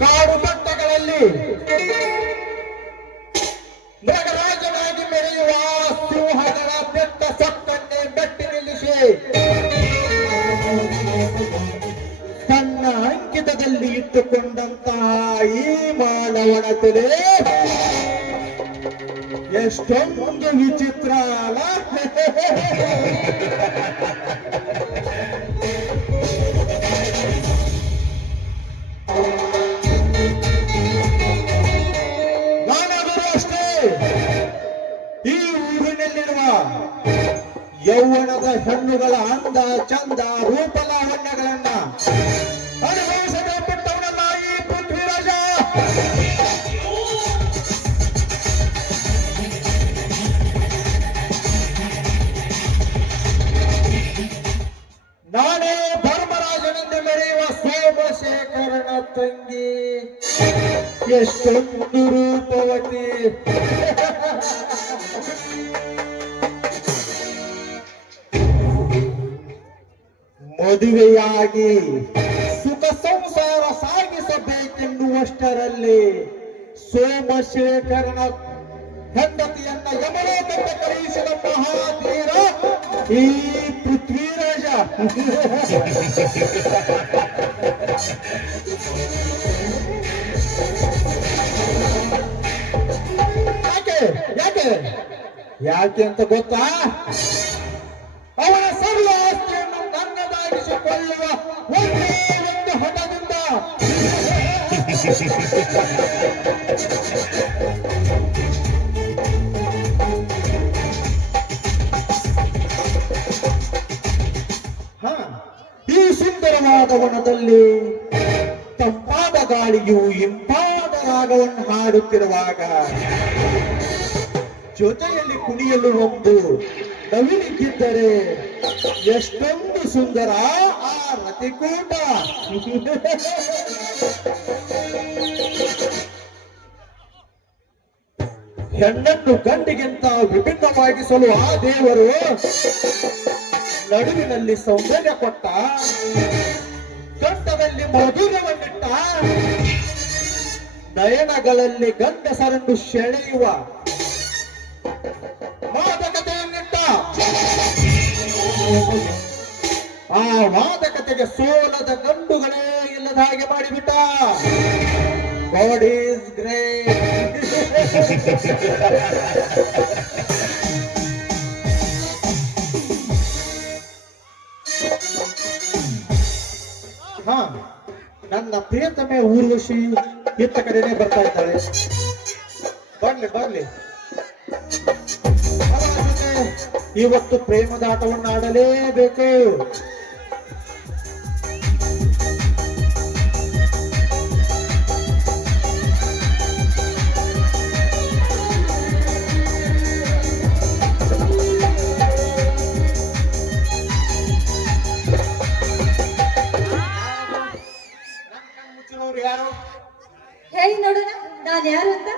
ಕಾಡು ಬೆಟ್ಟಗಳಲ್ಲಿ ಮೃಗರಾಜನಾಗಿ ಮೆರೆಯುವ ಸಿಂಹಗಳ ಬೆಟ್ಟ ಸತ್ತನ್ನೇ ಬೆಟ್ಟಿ ನಿಲ್ಲಿಸಿ ತನ್ನ ಅಂಕಿತದಲ್ಲಿ ಇಟ್ಟುಕೊಂಡಂತಹ ಈ ಮಾನವನ ತಲೆ ಎಷ್ಟೊಂದು ವಿಚಿತ್ರ ಅಲ್ಲ. ನಾನಾದರೂ ಅಷ್ಟೇ ಈ ಊರಿನಲ್ಲಿರುವ ಯೌವನದ ಹೆಣ್ಣುಗಳ ಅಂದ ಚಂದ ರೂಪಲಾವಣ್ಯಗಳನ್ನ ಅನುಭವಿಸಬೇಕಿದ್ದವನಲ್ಲ ಈ ಪೃಥ್ವಿರಾಜ. ನಾನೇ ಧರ್ಮರಾಜನೆಂದು ಮೆರೆಯುವ ಸೋಮಶೇಖರನ ತಂಗಿ ಎಷ್ಟೊಂದು ರೂಪವತಿ. ಮದುವೆಯಾಗಿ ಸುಖ ಸಂಸಾರ ಸಾಗಿಸಬೇಕೆನ್ನುವಷ್ಟರಲ್ಲಿ ಸೋಮಶೇಖರನ ಹೆಂಡತಿಯನ್ನ ಯಮಲೋಕಕ್ಕೆ ಕಳುಹಿಸಿದ ಮಹಾಧೀರ ಈ ಪೃಥ್ವಿರಾಜ. ಯಾಕೆ ಯಾಕೆ ಯಾಕೆ ಅಂತ ಗೊತ್ತಾ? ಅವನ ಸರ್ವ ಆಸ್ತಿಯನ್ನು ನನ್ನದಾಗಿಸಿಕೊಳ್ಳುವ ಒಂದೇ ಒಂದು ಹಠದಿಂದ. ಈ ಸುಂದರವಾದ ವನದಲ್ಲಿ ತಂಪಾದ ಗಾಳಿಯು ಇಂಪಾದ ರಾಗವನ್ನು ಹಾಡುತ್ತಿರುವಾಗ ಜೊತೆಯಲ್ಲಿ ಕುಣಿಯಲು ಒಂದು ನವಿಲಿದ್ದರೆ ಎಷ್ಟೊಂದು ಸುಂದರ ಆ ರತಿಕೂಟ. ಹೆಣ್ಣನ್ನು ಗಂಡಿಗಿಂತ ವಿಭಿನ್ನವಾಗಿಸಲು ಆ ದೇವರು ನಡುವಿನಲ್ಲಿ ಸೌಂದರ್ಯ ಕೊಟ್ಟ, ಕಂಠದಲ್ಲಿ ಮಧುರವನ್ನಿಟ್ಟ, ನಯನಗಳಲ್ಲಿ ಗಂಡಸರನ್ನು ಸೆಳೆಯುವ ಮಾದಕತೆಯನ್ನಿಟ್ಟ. ಆ ಮಾದಕ ಮಾತುಕತೆಗೆ ಸೋಲದ ಗಂಡುಗಳೇ ಇಲ್ಲದ ಹಾಗೆ ಮಾಡಿಬಿಟ್ಟ. God is great. ಹಾ, ನನ್ನ ಪ್ರಿಯತಮೆ ಊರ್ವಶಿ ಇತ್ತ ಕಡೆನೆ ಬರ್ತಾ ಇದ್ದಾಳೆ. ಬರ್ಲಿ ಬರ್ಲಿ. ಅವಳ ಜೊತೆ ಇವತ್ತು ಪ್ರೇಮದ ಆಟವನ್ನು ಆಡಲೇಬೇಕು. ಯಾರು ಹೇಳಿ ನೋಡೋಣ, ನಾನು ಯಾರು ಅಂತ.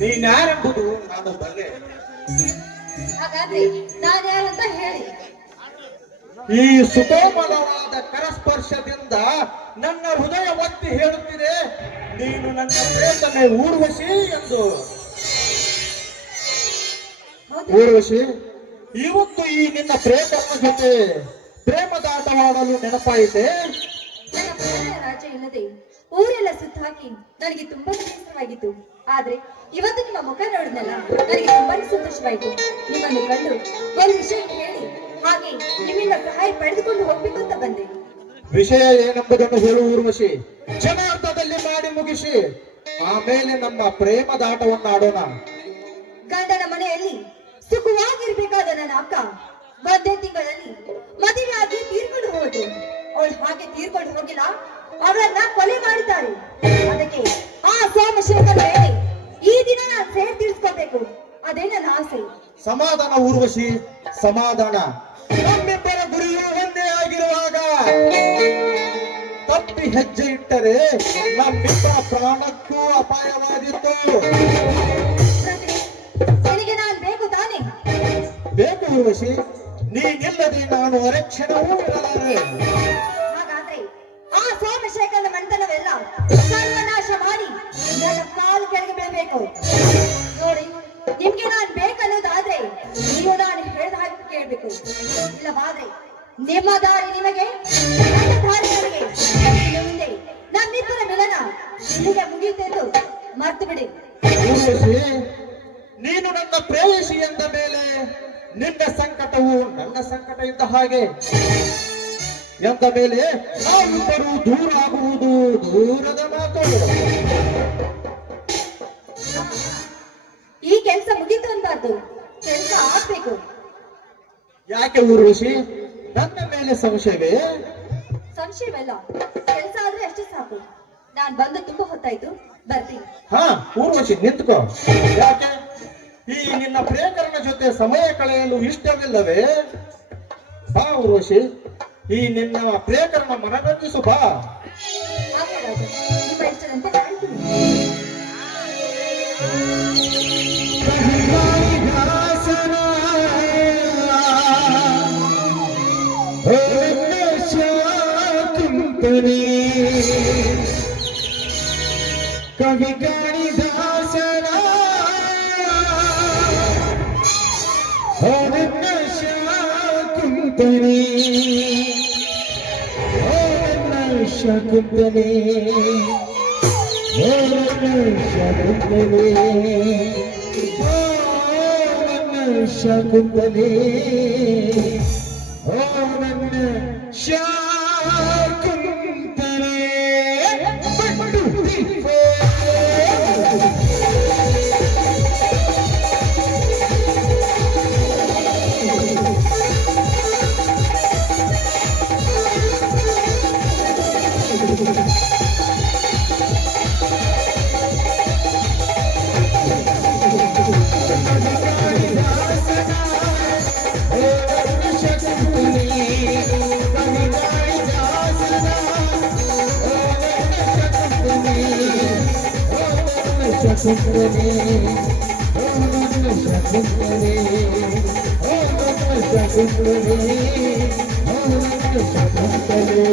ನೀನ್ಯಾರೆಂಬುದು ನಾನು ಬಲ್ಲೆ. ಹಾಗಾದ್ರೆ ನಾನು ಯಾರು ಅಂತ ಹೇಳಿ. ಈ ಸುಕೋಮಲವಾದ ಕರಸ್ಪರ್ಶದಿಂದ ನನ್ನ ಹೃದಯ ಒತ್ತಿ ಹೇಳುತ್ತಿದೆ, ನೀನು ನನ್ನ ಪ್ರೇತಮೆ ಊರ್ವಶಿ ಎಂದು. ಊರ್ವಶಿ, ಇವತ್ತು ಈ ನಿನ್ನ ಪ್ರೇತನ ಜೊತೆ ಪ್ರೇಮದಾಟವಾಡಲು ನೆನಪಾಯಿತೆ. ನನ್ನ ಪ್ರಾಣದ ರಾಜ್ಯ ಇಲ್ಲದೆ ಊರೆಲ್ಲ ಸುತ್ತಾಕಿ ನನಗೆ ತುಂಬಾ ಬೇಸರವಾಗಿತ್ತು. ಆದ್ರೆ ಇವತ್ತು ನಿಮ್ಮ ಮುಖ ನೋಡಿದ್ನಲ್ಲ, ನನಗೆ ತುಂಬಾನೇ ಸಂತೋಷವಾಯಿತು. ನಿಮ್ಮನ್ನು ಕಂಡು ಒಂದು ವಿಷಯ ಹೇಳಿ, ಹಾಗೆ ನಿಮ್ಮಿಂದ ಸಹಾಯ ಪಡೆದುಕೊಂಡು ಹೋಗ್ಬೇಕು ಅಂತ ಬಂದೆ. ವಿಷಯ ಏನೆಂಬುದನ್ನು ಹೇಳು ಊರ್ವಶಿ. ಕ್ಷಣಾರ್ಧದಲ್ಲಿ ಮಾಡಿ ಮುಗಿಸಿ ಆಮೇಲೆ ನಮ್ಮ ಪ್ರೇಮದಾಟವನ್ನು ಆಡೋಣ. ಗಂಡನ ಮನೆಯಲ್ಲಿ ಸುಖವಾಗಿರ್ಬೇಕಾದ ನನ್ನ ಅಕ್ಕ ಒಂದೇ ತಿಂಗಳಲ್ಲಿ ಮದುವೆ ಆಗಿ ತೀರ್ಕೊಂಡು ಹೋದ್ರು. ಅವಳು ಹಾಗೆ ತೀರ್ಕೊಂಡು ಹೋಗಿಲ್ಲ, ಅವಳನ್ನ ಕೊಲೆ ಮಾಡಿದ್ದಾರೆ. ಅದಕ್ಕೆ ಆ ಸೋಮಶೇಖರ್ ಹೇಳಿ ಈ ದಿನ ನಾನು ಸೇರ್ ತೀರ್ಸ್ಕೋಬೇಕು, ಅದೇ ನನ್ನ ಆಸೆ. ಸಮಾಧಾನ ಊರ್ವಶಿ, ಸಮಾಧಾನ. ನಮ್ಮಿಬ್ಬರ ಗುರಿಯು ಒಂದೇ ಆಗಿರುವಾಗ ತಪ್ಪಿ ಹೆಜ್ಜೆ ಇಟ್ಟರೆ ನಮ್ಮಿಬ್ಬರ ಪ್ರಾಣಕ್ಕೂ ಅಪಾಯವಾದಿತ್ತು. ನಿನಗೆ ನಾನು ಬೇಕು ತಾನೆ? ಬೇಕು ಊರ್ವಶಿ, ನೀನಿಲ್ಲದೆ ನಾನು ಅರಕ್ಷಣವೂ ಇರಲಾರೆ. ಹಾಗಾದ್ರೆ ಆ ಸೋಮಶೇಖರನ ಮಂತನವೆಲ್ಲ ಸರ್ವನಾಶ ಮಾಡಿ ನನ್ನ ಕಾಲು ಕೆಳಗೆ ಬೀಳಬೇಕು. ನೋಡಿ, ನಿಮ್ಗೆ ನಾನು ಬೇಕನ್ನೋದಾದ್ರೆ ನೀವು ನಾನು ಹೇಳಿದ ಹಾಗೆ ಕೇಳ್ಬೇಕು. ಇಲ್ಲವಾದ್ರೆ ನಿಮ್ಮ ದಾರಿ ನಿಮಗೆ, ನನ್ನ ದಾರಿ ನನಗೆ. ಇನ್ನು ಮುಂದೆ ನಮ್ಮಿಬ್ಬರ ಮಿಲನ ಇಲ್ಲಿಗೆ ಮುಗಿಯುತ್ತೆಂದು ಮರ್ತು ಬಿಡಿ. ಊರ್ವಶಿ, ನೀನು ನನ್ನ ಪ್ರೇಯಸಿ ಎಂದ ಮೇಲೆ ನಿನ್ನ ಸಂಕಟವು ನನ್ನ ಸಂಕಟ ಇದ್ದ ಹಾಗೆ. ಎಂದ ಮೇಲೆ ನಾವಿಬ್ಬರು ದೂರ ಆಗುವುದು ದೂರದ ಮಾತು. ಈ ಕೆಲಸ ಮುಗಿತು ಅನ್ಬಾರ್ದು, ಕೆಲಸ ಆಗ್ಬೇಕು. ಯಾಕೆ ಊರ್ವಶಿ, ನನ್ನ ಮೇಲೆ ಸಂಶಯವೇ? ಸಂಶಯವೆಲ್ಲ, ಕೆಲಸ ಆದ್ರೆ ಅಷ್ಟೇ ಸಾಕು. ನಾನ್ ಬಂದು ತುಂಬಾ ಹೊತ್ತಾಯ್ತು, ಬರ್ತೀನಿ. ಹಾ ಊರ್ವಶಿ, ನಿಂತ್ಕೋ. ಯಾಕೆ ಈ ನಿನ್ನ ಪ್ರಿಯಕರನ ಜೊತೆ ಸಮಯ ಕಳೆಯಲು ಇಷ್ಟವಿಲ್ಲವೇ? ಬಾ ಊರ್ವಶಿ, ಈ ನಿನ್ನ ಪ್ರಿಯಕರನ ಮನರಂಜಿಸು ಬಾ. ಹಾಗೆ ರಾಜ, ನಿಮ್ಮ ಇಷ್ಟದಂತೆ ಮಾಡ್ತೀನಿ. ಕವಿ ಕಾಳಿದಾಸನ ಶಾಕುಂತನೆ, ಶಾಕುಂತನೆ, ಶಾಕುಂತನೆ, ಶಾಕುಂತನೆ, ಓ ನನ್ನ ಶಾಕುಂತನೆ.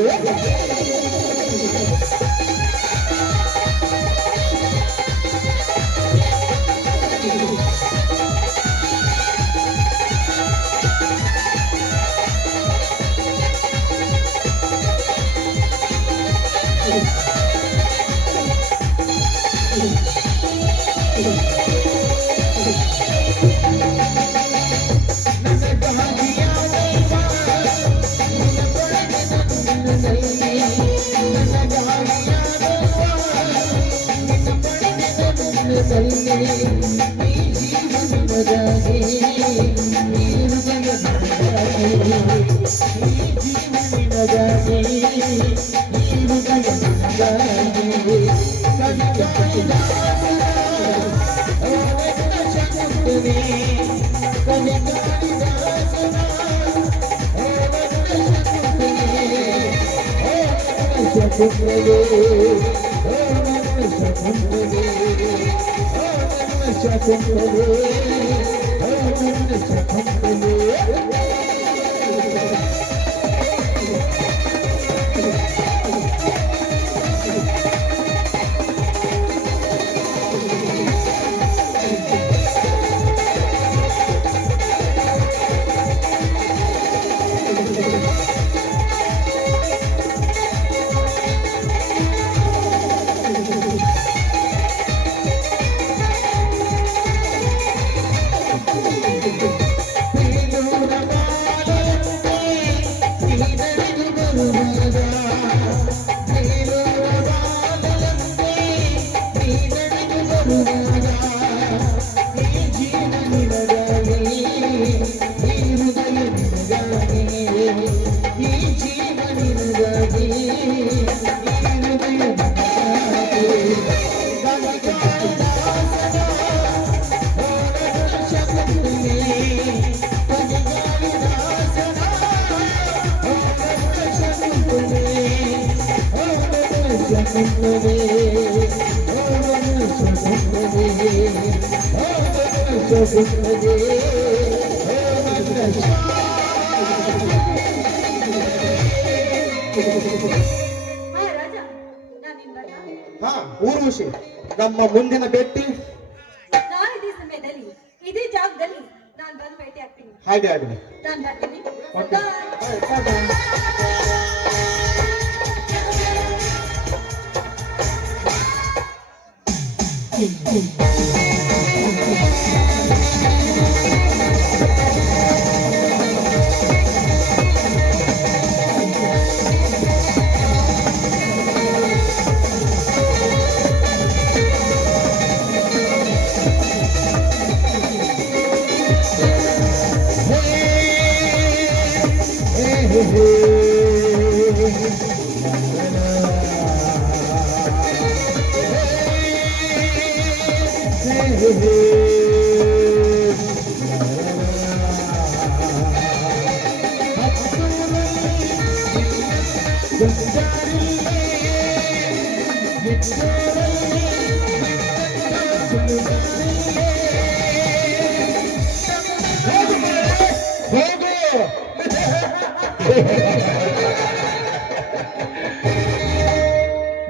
ಹಾ ರಾಜ, ನಾನಿನ್ ಬರ್ಲಾ? ಹಾ ಊರ್ವಶಿ, ನಮ್ಮ ಮುಂದಿನ ಭೇಟಿ ನಾನು ಇದೇ ಸಮಯದಲ್ಲಿ ಇದೇ ಜಾಗದಲ್ಲಿ ನಾನು ಬಂದು ಭೇಟಿ ಆಗ್ತೀನಿ. ಹಾಗೆ ಆಗಲಿ. ನಾನು ಬರ್ತೀನಿ. ಓಕೆ. Bye.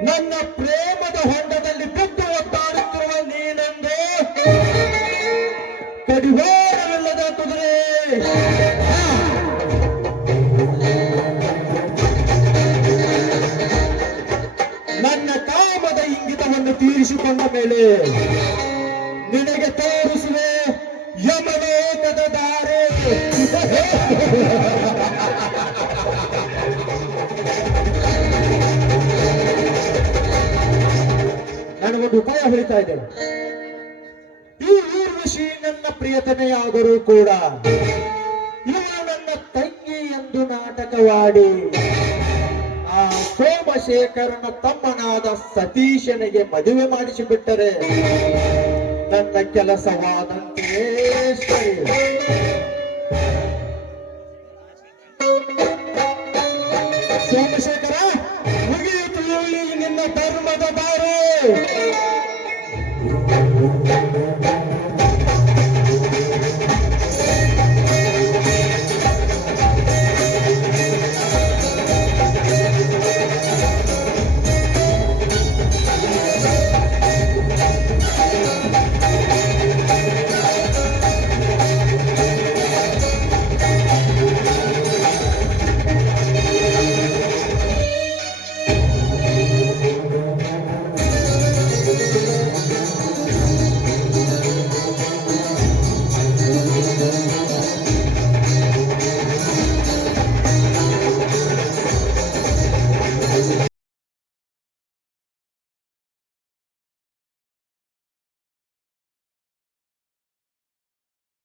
ನನ್ನ ಪ್ರೇಮದ ಹೊಂಡದಲ್ಲಿ ಬಿದ್ದು ಒತ್ತಾಡುತ್ತಿರುವ ನೀನಂದು ಕಡಿವಾರವಿಲ್ಲದ ಕುದುರೆ. ನನ್ನ ಕಾಮದ ಇಂಗಿತವನ್ನು ತೀರಿಸಿಕೊಂಡ ಮೇಲೆ ನಿನಗೆ ತೋರಿಸುವೆ ಯಮಲೋಕದ ದಾರಿ. ನನಗೊಂದು ಉಪಾಯ ಹೇಳ್ತಾ ಇದ್ದೇನೆ. ಈ ಊರ್ವಶಿ ನನ್ನ ಪ್ರಿಯತಮೆಯಾದರೂ ಕೂಡ ಇವಳು ನನ್ನ ತಂಗಿ ಎಂದು ನಾಟಕವಾಡಿ ಆ ಸೋಮಶೇಖರನ ತಮ್ಮನಾದ ಸತೀಶನಿಗೆ ಮದುವೆ ಮಾಡಿಸಿಬಿಟ್ಟರೆ ನನ್ನ ಕೆಲಸವಾದಂತೆಯೇ ಸರಿ. ಸೋಮಶೇಖರ, ಮುಗಿಯಿತು ನಿನ್ನ ಧರ್ಮದ ಬಾರು.